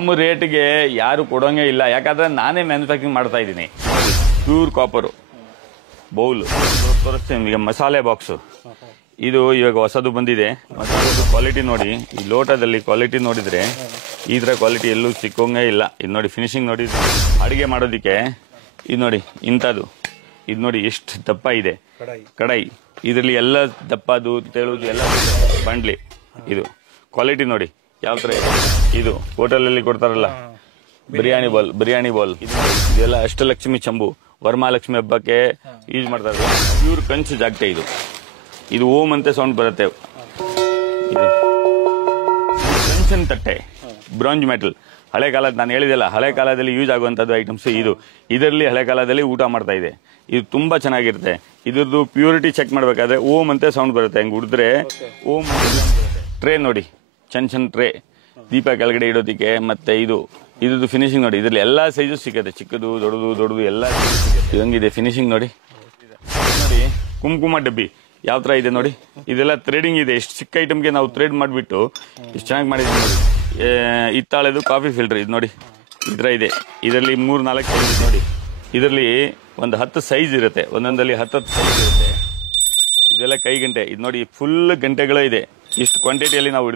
ನಮ್ಮ ರೇಟ್ಗೆ ಯಾರು ಕೊಡೋಂಗೆ ಇಲ್ಲ, ಯಾಕಂದ್ರೆ ನಾನೇ ಮ್ಯಾನುಫ್ಯಾಕ್ಚರಿಂಗ್ ಮಾಡ್ತಾ ಇದ್ದೀನಿ. ಪ್ಯೂರ್ ಕಾಪರು ಬೌಲ್ ತೋರಿಸ್ತೀನಿ ನಿಮಗೆ. ಮಸಾಲೆ ಬಾಕ್ಸು ಇದು ಇವಾಗ ಹೊಸದು ಬಂದಿದೆ. ಮಸಾಲೆದು ಕ್ವಾಲಿಟಿ ನೋಡಿ, ಈ ಲೋಟದಲ್ಲಿ ಕ್ವಾಲಿಟಿ ನೋಡಿದ್ರೆ ಈ ಥರ ಕ್ವಾಲಿಟಿ ಎಲ್ಲೂ ಸಿಕ್ಕೋಂಗೆ ಇಲ್ಲ. ಇದು ನೋಡಿ ಫಿನಿಶಿಂಗ್ ನೋಡಿ, ಅಡುಗೆ ಮಾಡೋದಕ್ಕೆ ಇದು ನೋಡಿ ಇಂಥದ್ದು. ಇದು ನೋಡಿ ಎಷ್ಟು ದಪ್ಪ ಇದೆ ಕಡಾಯಿ. ಇದರಲ್ಲಿ ಎಲ್ಲ ದಪ್ಪದು ತೆಳುದು ಎಲ್ಲ ಬಂಡ್ಲಿ. ಇದು ಕ್ವಾಲಿಟಿ ನೋಡಿ ಯಾವ ಥರ ಇದೆ. ಇದು ಹೋಟೆಲಲ್ಲಿ ಕೊಡ್ತಾರಲ್ಲ ಬಿರಿಯಾನಿ ಬಾಲ್ ಇದೆಲ್ಲ ಅಷ್ಟಲಕ್ಷ್ಮಿ ಚಂಬು, ವರಮಹಾಲಕ್ಷ್ಮಿ ಹಬ್ಬಕ್ಕೆ ಯೂಸ್ ಮಾಡ್ತಾರೆ. ಪ್ಯೂರ್ ಕಂಚು ಜಾಗಟೆ ಇದು. ಇದು ಓಮ್ ಅಂತ ಸೌಂಡ್ ಬರುತ್ತೆ. ಇದು ಕಂಚನ್ ತಟ್ಟೆ, ಬ್ರಾಂಜ್ ಮೆಟಲ್. ಹಳೆ ಕಾಲದ ನಾನು ಹೇಳಿದೆಲ್ಲ, ಹಳೆ ಕಾಲದಲ್ಲಿ ಯೂಸ್ ಆಗುವಂಥದ್ದು ಐಟಮ್ಸ್ ಇದು. ಇದರಲ್ಲಿ ಹಳೆ ಕಾಲದಲ್ಲಿ ಊಟ ಮಾಡ್ತಾ ಇದೆ. ಇದು ತುಂಬಾ ಚೆನ್ನಾಗಿರುತ್ತೆ. ಇದ್ರದ್ದು ಪ್ಯೂರಿಟಿ ಚೆಕ್ ಮಾಡಬೇಕಾದ್ರೆ ಓಮ್ ಅಂತ ಸೌಂಡ್ ಬರುತ್ತೆ. ಹಂಗೆ ಉಡಿದ್ರೆ ಓಮ್. ಟ್ರೇ ನೋಡಿ, ಚಂದ್ ಟ್ರೇ, ದೀಪ ಕೆಳಗಡೆ ಇಡೋದಕ್ಕೆ. ಮತ್ತೆ ಇದ್ರದ್ದು ಫಿನಿಶಿಂಗ್ ನೋಡಿ, ಇದರಲ್ಲಿ ಎಲ್ಲಾ ಸೈಜು ಸಿಗುತ್ತೆ, ಚಿಕ್ಕದು ದೊಡ್ಡದು ಎಲ್ಲ ಸಿಗುತ್ತೆ. ಹಂಗಿದೆ ಫಿನಿಶಿಂಗ್ ನೋಡಿ. ನೋಡಿ ಕುಂಕುಮ ಡಬ್ಬಿ ಯಾವ ತರ ಇದೆ ನೋಡಿ. ಇದೆಲ್ಲ ಥ್ರೆಡಿಂಗ್ ಇದೆ. ಎಷ್ಟು ಚಿಕ್ಕ ಐಟಮ್ಗೆ ನಾವು ಥ್ರೆಡ್ ಮಾಡಿಬಿಟ್ಟು ಎಷ್ಟು ಚೆನ್ನಾಗಿ ಮಾಡಿದ್ವಿ ನೋಡಿ. ಹಿತ್ತಾಳೆದು ಕಾಫಿ ಫಿಲ್ಟರ್ ಇದು ನೋಡಿ, ಈ ತರ ಇದೆ. ಇದರಲ್ಲಿ 3-4 ಸೈಜ್ ನೋಡಿ. ಇದರಲ್ಲಿ ಒಂದು 10 ಸೈಜ್ ಇರುತ್ತೆ, ಒಂದೊಂದಲ್ಲಿ 10 ಸೈಜ್ ಇರುತ್ತೆ. ಇದೆಲ್ಲ ಕೈ ಗಂಟೆ. ಇದು ನೋಡಿ ಫುಲ್ ಗಂಟೆಗಳೇ ಇದೆ. ಇಷ್ಟು ಕ್ವಾಂಟಿಟಿಯಲ್ಲಿ ನಾವು